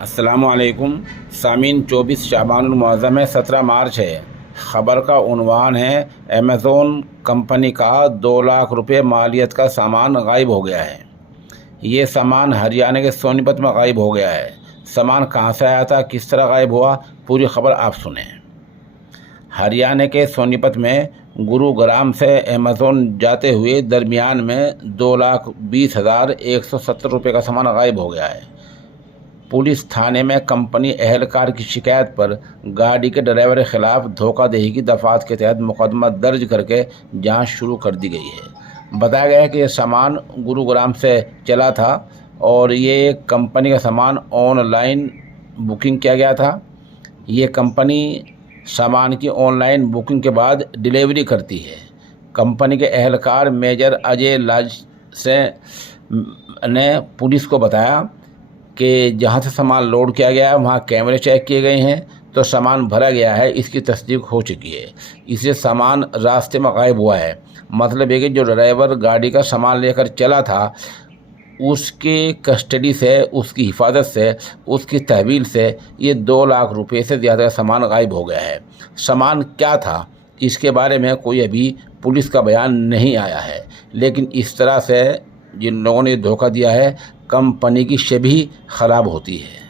अस्सलामु अलैकुम सामीन। 24 शाबान मुअज़्ज़म है, 17 मार्च है। ख़बर का उन्वान है अमेज़ोन कंपनी का 2 लाख रुपए मालियत का सामान गायब हो गया है। ये सामान हरियाणा के सोनीपत में गायब हो गया है। सामान कहाँ से आया था, किस तरह गायब हुआ, पूरी खबर आप सुने। हरियाणा के सोनीपत में गुरुग्राम से अमेज़ोन जाते हुए दरमियान में 2,20,170 रुपये का सामान गायब हो गया है। पुलिस थाने में कंपनी एहलकार की शिकायत पर गाड़ी के ड्राइवर के खिलाफ धोखाधड़ी की दफात के तहत मुकदमा दर्ज करके जांच शुरू कर दी गई है। बताया गया है कि ये सामान गुरुग्राम से चला था और ये कंपनी का सामान ऑनलाइन बुकिंग किया गया था। ये कंपनी सामान की ऑनलाइन बुकिंग के बाद डिलीवरी करती है। कंपनी के एहलकार मेजर अजय लाज से ने पुलिस को बताया कि जहां से सामान लोड किया गया है वहां कैमरे चेक किए गए हैं तो सामान भरा गया है, इसकी तस्दीक हो चुकी है। इससे सामान रास्ते में गायब हुआ है। मतलब है कि जो ड्राइवर गाड़ी का सामान लेकर चला था उसकी कस्टडी से, उसकी हिफाजत से, उसकी तहवील से ये 2 लाख रुपए से ज़्यादा सामान गायब हो गया है। सामान क्या था इसके बारे में कोई अभी पुलिस का बयान नहीं आया है, लेकिन इस तरह से जिन लोगों ने धोखा दिया है कंपनी की छवि ख़राब होती है।